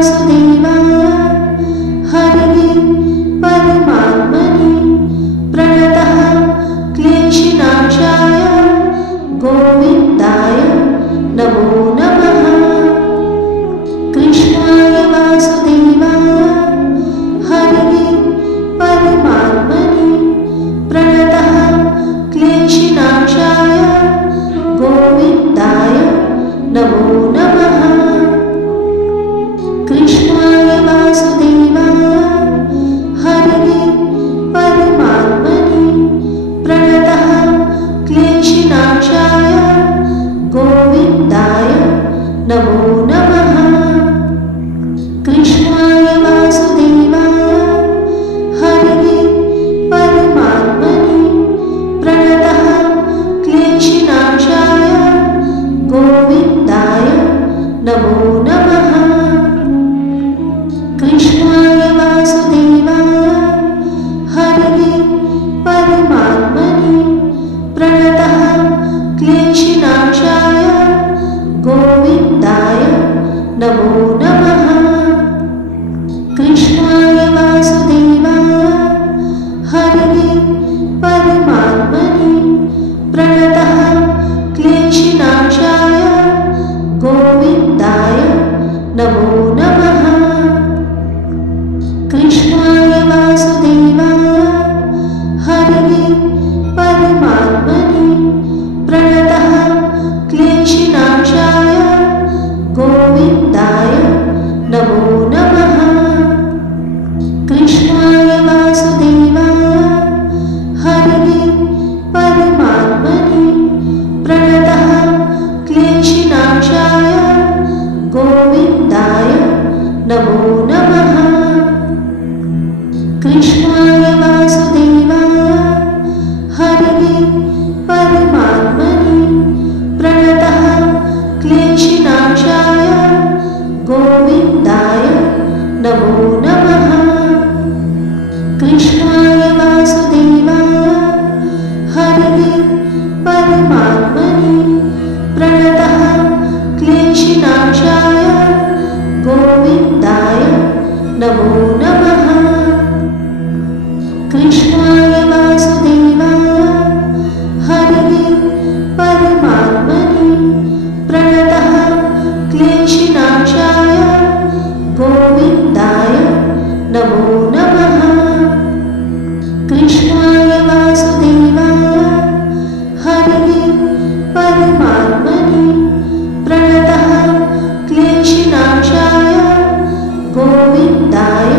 वासुदेवाय हरये परमात्मने प्रणतः क्लेशनाशाय गोविन्दाय नमो नमः। कृष्णाय वासुदेवाय हरये परमात्मने प्रणतः क्लेशनाशाय गोविन्दाय नमो नमः। कृष्णाय वासुदेवाय हरये परमात्मने प्रणतः क्लेशनाशाय गोविन्दाय नमो नमः। कृष्णाय वासुदेवाय हरये परमात्मने प्रणतः क्लेशनाशाय गोविन्दाय नमो नमः। कृष्णाय वासुदेवाय हरये परमात्मने प्रणतः क्लेशनाशाय गोविन्दाय नमो नमः। कृष्णाय वासुदेवाय हरये परमात्मने प्रणतः क्लेशनाशाय गोविन्दाय नमो नमः। कृष्णाय वासुदेवाय हरये परमात्मने प्रणतः क्लेशनाशाय गोविन्दाय नमो नमः। कृष्णाय वासुदेवाय हरये परमात्मने प्रणतः क्लेशनाशाय गोविन्दाय नमो नमः। कृष्णाय वासुदेवाय हरये परमात्मने प्रणतः क्लेशनाशाय गोविन्दाय नमो नमः। कृष्णाय वासुदेवाय हरये परमात्मने प्रणतः क्लेशनाशाय गोविन्दाय नमो नमः। कृष्णाय वासुदेवाय हरये परमात्मने प्रणतः क्लेशनाशाय गोविन्दाय नमो नमः। कृष्णाय वासुदेवाय हरये परमात्मने प्रणतः क्लेशनाशाय गोविन्दाय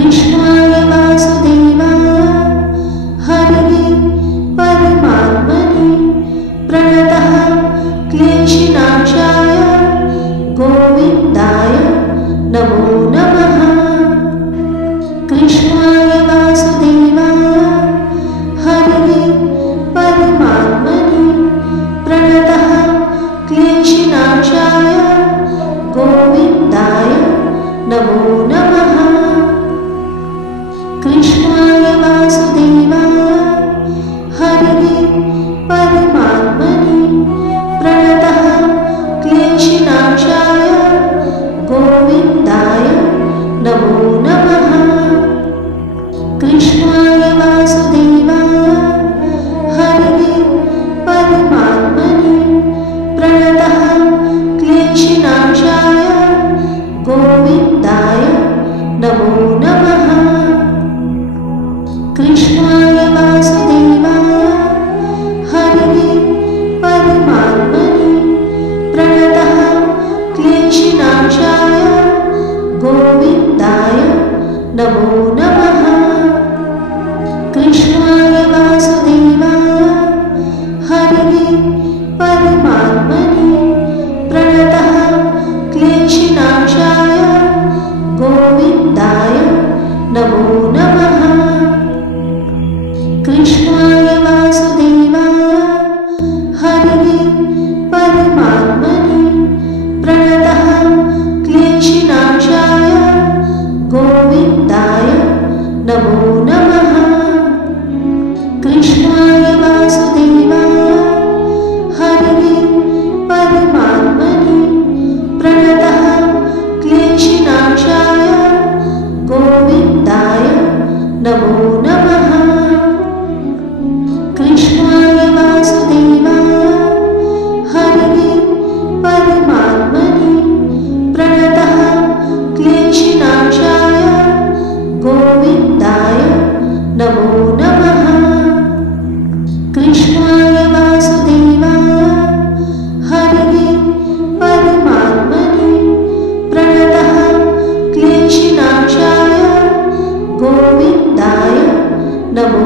कृष्णाय वासुदेवाय हरये परमात्मने प्रणतः क्लेशनाशाय गोविन्दाय नमो नमः। कृष्णाय वासुदेवाय हरये परमात्मने प्रणतः क्लेशनाशाय गोविन्दाय नमो नमः। कृष्णाय वासुदेवाय हरये परमात्मने प्रणतः क्लेशनाशाय गोविन्दाय नमो नमः। कृष्णाय वासुदेवाय हरये परमात्मने प्रणतः क्लेशनाशाय गोविन्दाय नमो नमः। कृष्णाय वासुदेवाय हरये परमात्मने प्रणतः क्लेशनाशाय गोविन्दाय नमो नमः। कृष्णाय वासुदेवाय हरये परमात्मने प्रणतः क्लेशनाशाय गोविन्दाय नमो नमः। कृष्णाय वासुदेवाय हरये परमात्मने प्रणतः क्लेशनाशाय गोविन्दाय नमो नमः। कृष्णाय वासुदेवाय हरये परमात्मने प्रणतः क्लेशनाशाय गोविन्दाय नमो नमः। कृष्णाय वासुदेवाय हरये परमात्मने प्रणतः क्लेशनाशाय गोविन्दाय नमो नमः। कृष्णाय वासुदेवाय हरये परमात्मने प्रणतः क्लेशनाशाय गोविन्दाय नमो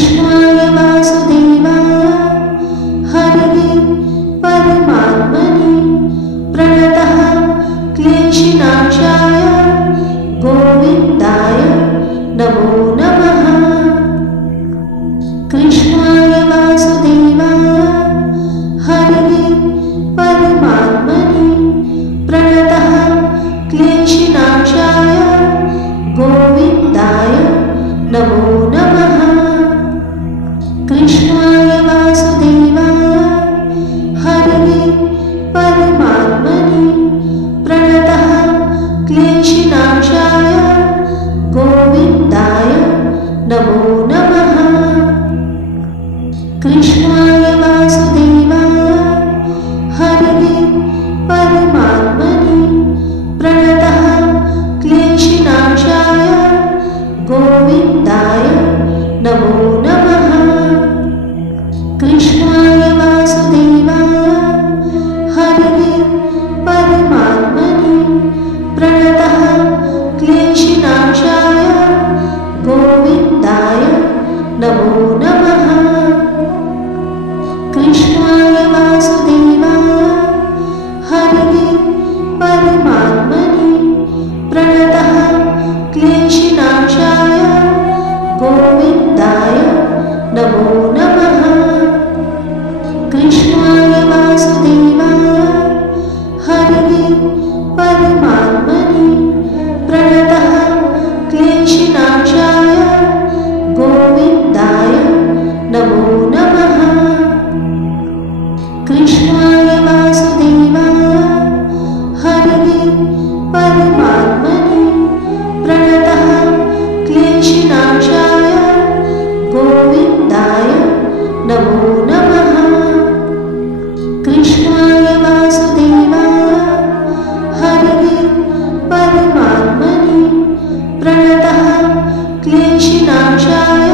कृष्णाय वासुदेवाय हरये परमात्मने प्रणतः क्लेशनाशाय गोविन्दाय नमो नमः। कृष्णाय वासुदेवाय हरये परमात्मने प्रणतः क्लेशनाशाय गोविन्दाय नमो नमः। कृष्णाय वासुदेवाय हरये परमात्मने प्रणतः क्लेशनाशाय गोविन्दाय नमो नमः। कृष्णाय वासुदेवाय हरये परमात्मने प्रणतः क्लेशनाशाय गोविन्दाय नमो नमः। कृष्णाय वासुदेवाय हरये परमात्मने प्रणतः क्लेशनाशाय गोविन्दाय नमो नमः। कृष्णाय वासुदेवाय हरये परमात्मने प्रणतः क्लेशनाशाय गोविन्दाय नमो नमः। कृष्णाय वासुदेवाय हरये परमात्मने प्रणतः क्लेशनाशाय गोविन्दाय नमो नमः। कृष्णाय वासुदेवाय हरये परमात्मने प्रणतः क्लेशनाशाय गोविन्दाय नमो नमः। कृष्णाय वासुदेवाय हरये परमात्मने प्रणतः क्लेशनाशाय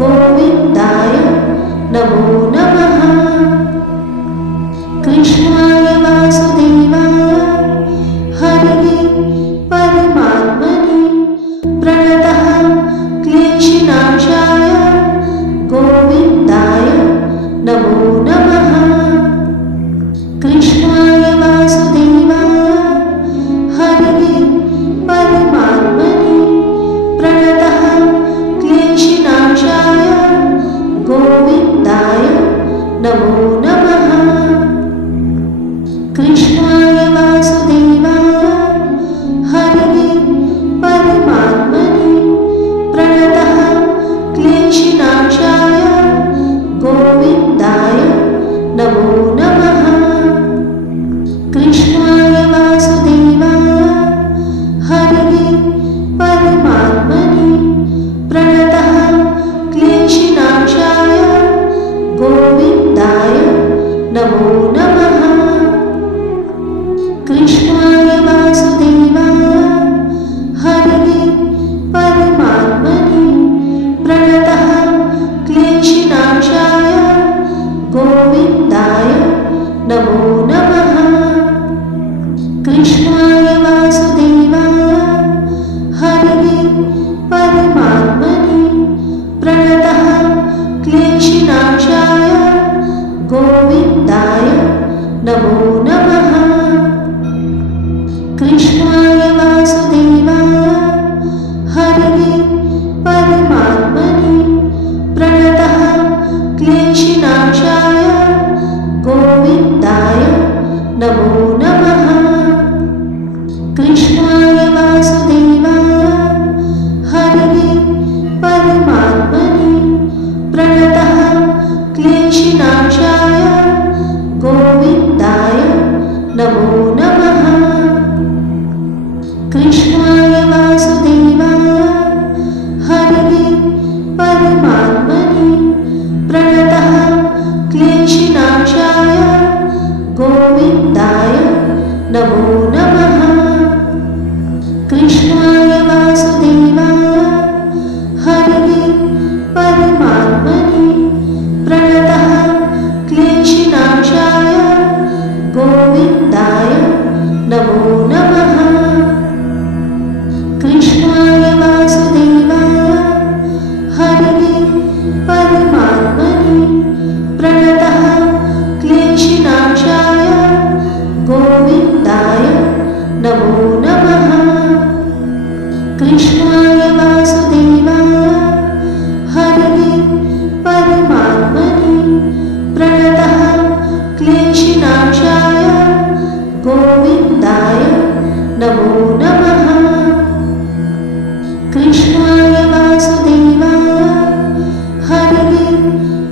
गोविन्दाय नमो नमः। कृष्णाय वासुदेवाय हरये परमात्मने प्रणतः क्लेशनाशाय गोविन्दाय नमो नमः। कृष्णाय वासुदेवाय हरये परमात्मने प्रणतः क्लेशनाशाय गोविन्दाय नमो नमः। कृष्णाय वासुदेवाय हरये परमात्मने प्रणतः क्लेशनाशाय गोविन्दाय नमो नमः। कृष्णाय वासुदेवाय हरये परमात्मने प्रणतः क्लेशनाशाय गोविन्दाय नमो नमः। कृष्णाय वासुदेवाय हरये परमात्मने प्रणतः क्लेशनाशाय गोविन्दाय नमो नमः। कृष्णाय वासुदेवाय हरये परमात्मने प्रणतः क्लेशनाशाय गोविन्दाय नमो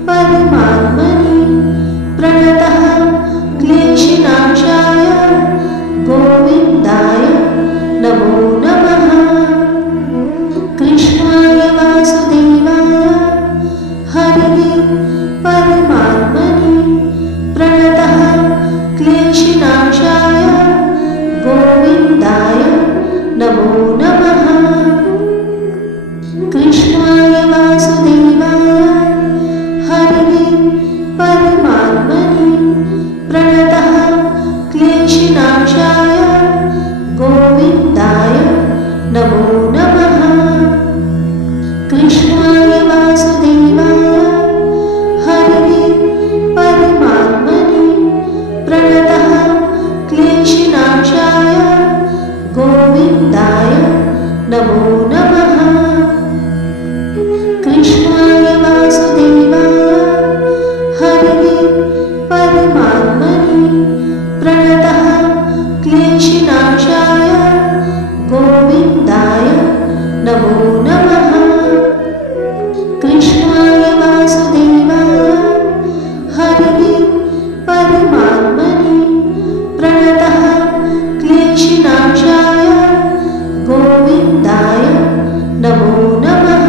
परमात्मने प्रणतः क्लेशनाशाय गोविन्दाय नमो नमः। कृष्णाय वासुदेवाय हरये परमात्मने प्रणतः क्लेशनाशाय गोविन्दाय नमो नमः। कृष्णाय वासुदेवाय हरये परमात्मने प्रणतः क्लेशनाशाय गोविन्दाय नमो नमः। कृष्णाय वासुदेवाय हरये परमात्मने प्रणतः क्लेशनाशाय गोविन्दाय नमो नमः। कृष्णाय वासुदेवाय हरये परमात्मने प्रणतः क्लेशनाशाय गोविन्दाय नमो नमः। कृष्णाय वासुदेवाय हरये परमात्मने प्रणतः क्लेशनाशाय गोविन्दाय नमो नमः।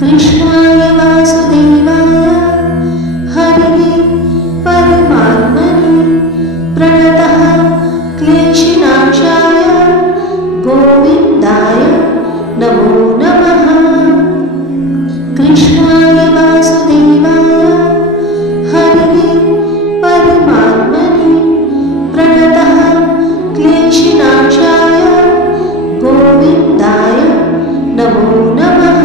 कृष्णाय वासुदेवाय हरये परमात्मने प्रणतः क्लेशनाशाय गोविन्दाय नमो नमः। कृष्णाय वासुदेवाय हरये परमात्मने प्रणतः क्लेशनाशाय गोविन्दाय नमो नमः।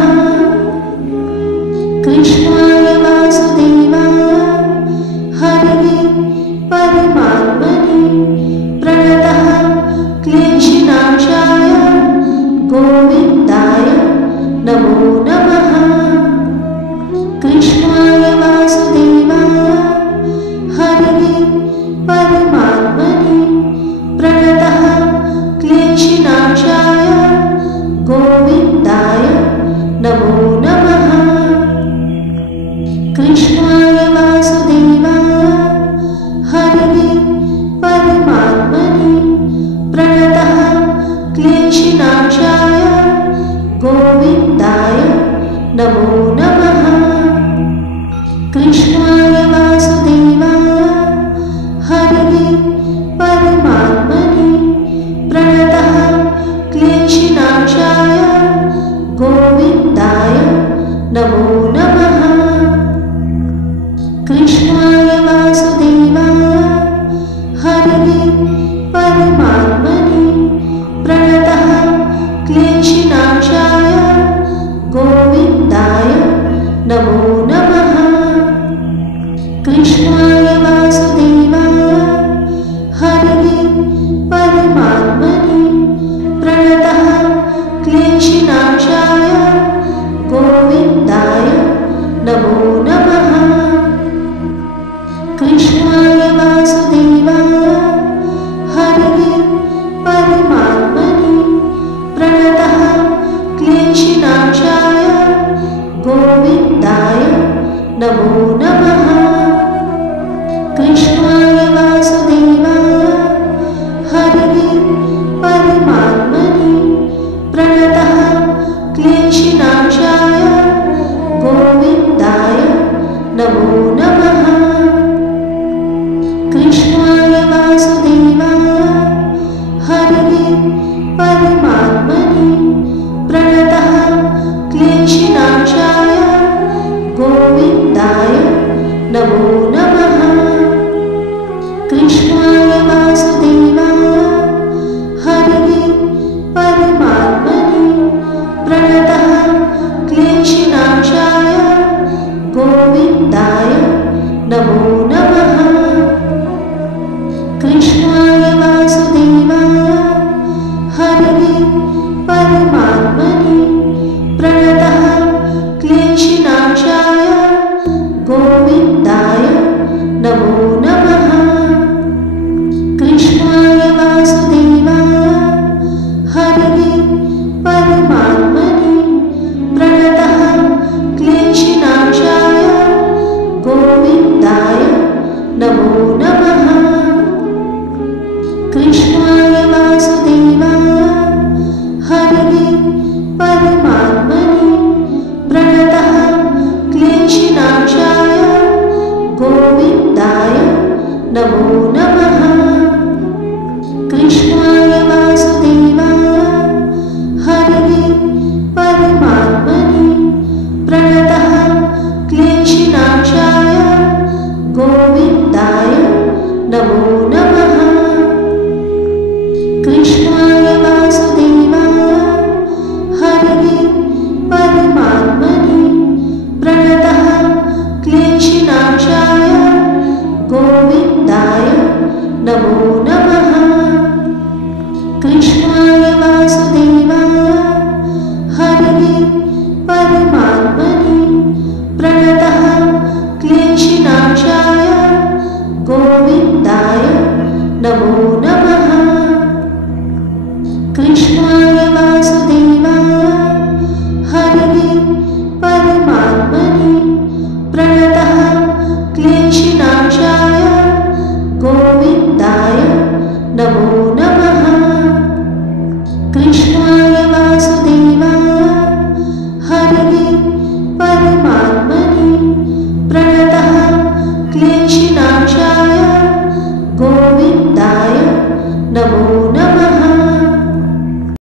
कृष्णाय वासुदेवाय हरये परमात्मने प्रणतः क्लेशनाशाय गोविन्दाय नमो नमः। कृष्णाय वासुदेवाय हरये परमात्मने प्रणतः क्लेशनाशाय गोविन्दाय नमो नमः। कृष्णाय वासुदेवाय हरये परमात्मने प्रणतः क्लेशनाशाय गोविन्दाय नमो नमः। कृष्णाय वासुदेवाय हरये परमात्मने प्रणतः क्लेशनाशाय गोविन्दाय नमो नमः। कृष्णाय वासुदेवाय हरये परमात्मने प्रणतः क्लेशनाशाय गोविन्दाय नमो नमः। कृष्णाय वासुदेवाय हरये परमात्मने प्रणतः क्लेशनाशाय गोविन्दाय नमो नमः। कृष्णाय वासुदेवाय हरये परमात्मने प्रणतः क्लेशनाशाय गोविन्दाय नमो नमः।